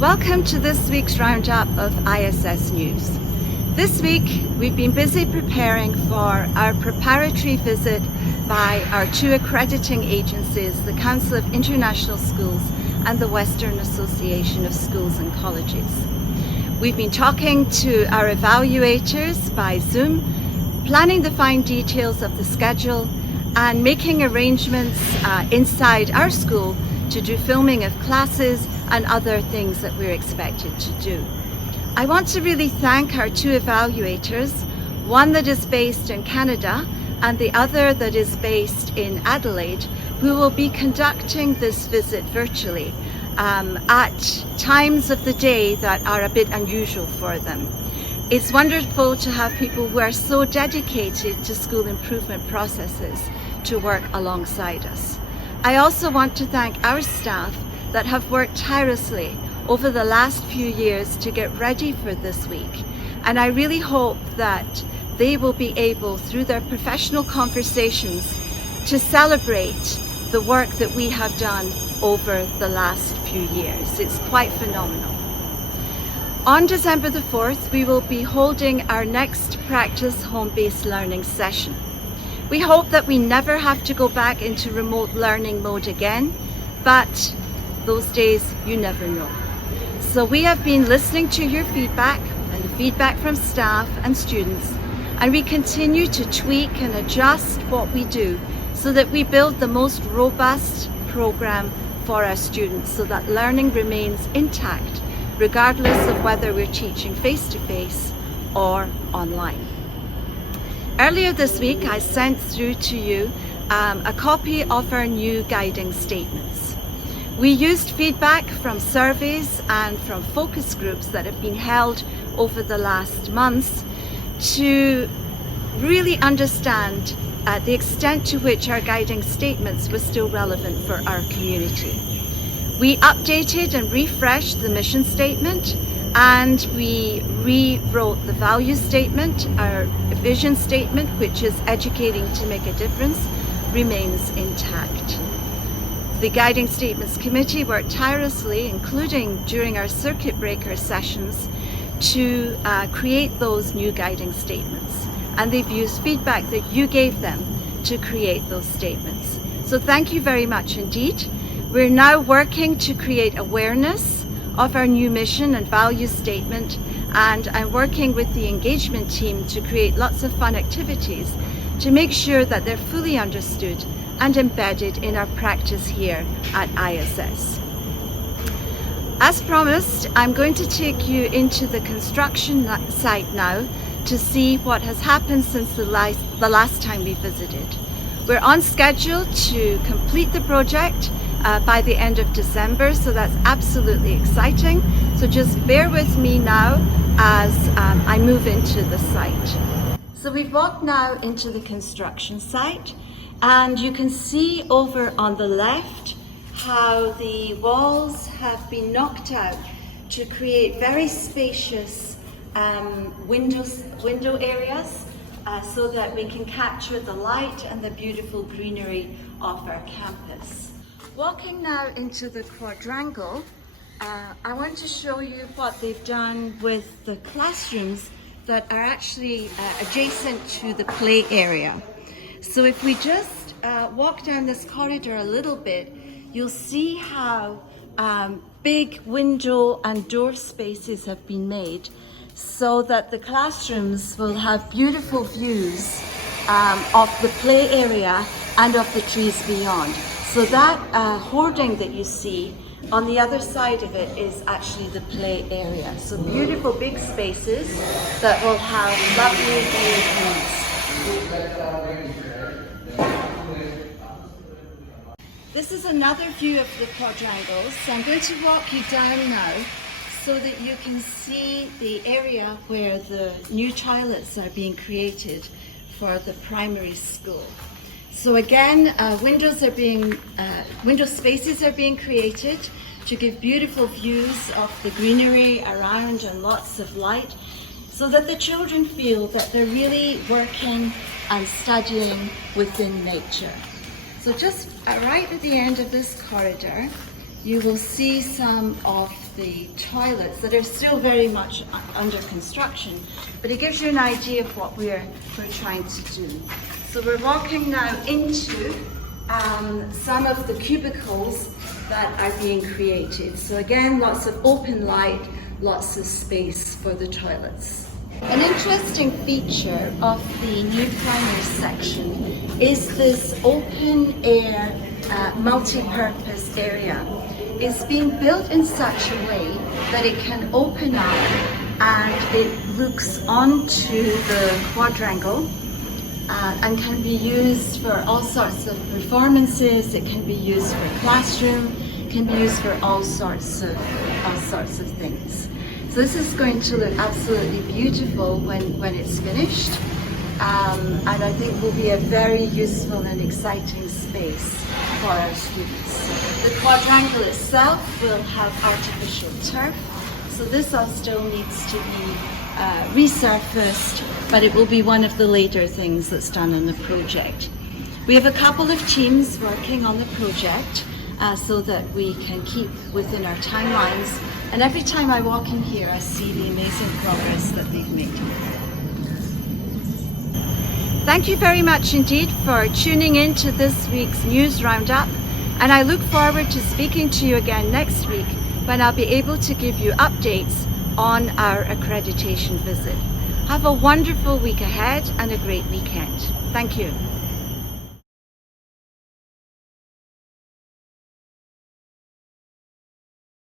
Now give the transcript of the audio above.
Welcome to this week's roundup of ISS News. This week we've been busy preparing for our preparatory visit by our two accrediting agencies, the Council of International Schools and the Western Association of Schools and Colleges. We've been talking to our evaluators by Zoom, planning the fine details of the schedule and making arrangements inside our school to do filming of classes and other things that we're expected to do. I want to really thank our two evaluators, one that is based in Canada and the other that is based in Adelaide, who will be conducting this visit virtually at times of the day that are a bit unusual for them. It's wonderful to have people who are so dedicated to school improvement processes to work alongside us. I also want to thank our staff that have worked tirelessly over the last few years to get ready for this week. And I really hope that they will be able, through their professional conversations, to celebrate the work that we have done over the last few years. It's quite phenomenal. On December the 4th, we will be holding our next practice home-based learning session. We hope that we never have to go back into remote learning mode again, but those days you never know. So we have been listening to your feedback and the feedback from staff and students, and we continue to tweak and adjust what we do so that we build the most robust program for our students so that learning remains intact regardless of whether we're teaching face-to-face or online. Earlier this week, I sent through to you a copy of our new guiding statements. We used feedback from surveys and from focus groups that have been held over the last months to really understand the extent to which our guiding statements were still relevant for our community. We updated and refreshed the mission statement, and we rewrote the value statement. Our vision statement, which is educating to make a difference, remains intact. The Guiding Statements Committee worked tirelessly, including during our circuit breaker sessions, to create those new guiding statements. And they've used feedback that you gave them to create those statements. So thank you very much indeed. We're now working to create awareness of our new mission and value statement, and I'm working with the engagement team to create lots of fun activities to make sure that they're fully understood and embedded in our practice here at ISS. As promised, I'm going to take you into the construction site now to see what has happened since the last time we visited. We're on schedule to complete the project by the end of December, so that's absolutely exciting. So just bear with me now as I move into the site. So we've walked now into the construction site, and you can see over on the left how the walls have been knocked out to create very spacious window areas so that we can capture the light and the beautiful greenery of our campus. Walking now into the quadrangle, I want to show you what they've done with the classrooms that are actually adjacent to the play area. So if we just walk down this corridor a little bit, you'll see how big window and door spaces have been made so that the classrooms will have beautiful views of the play area and of the trees beyond. So that hoarding that you see on the other side of it is actually the play area. So beautiful big spaces that will have lovely views. This is another view of the quadrangles. So I'm going to walk you down now so that you can see the area where the new toilets are being created for the primary school. So again, window spaces are being created to give beautiful views of the greenery around and lots of light, so that the children feel that they're really working and studying within nature. So just right at the end of this corridor, you will see some of the toilets that are still very much under construction, but it gives you an idea of what we're trying to do. So we're walking now into some of the cubicles that are being created. So again, lots of open light, lots of space for the toilets. An interesting feature of the new primary section is this open air multi-purpose area. It's being built in such a way that it can open up and it looks onto the quadrangle and can be used for all sorts of performances. It can be used for classroom, it can be used for all sorts of things. So this is going to look absolutely beautiful when it's finished, and I think will be a very useful and exciting space for our students. The quadrangle itself will have artificial turf, so this all still needs to be resurfaced, but it will be one of the later things that's done on the project. We have a couple of teams working on the project so that we can keep within our timelines, and every time I walk in here I see the amazing progress that they've made. Thank you very much indeed for tuning in to this week's News Roundup, and I look forward to speaking to you again next week when I'll be able to give you updates on our accreditation visit. Have a wonderful week ahead and a great weekend. Thank you.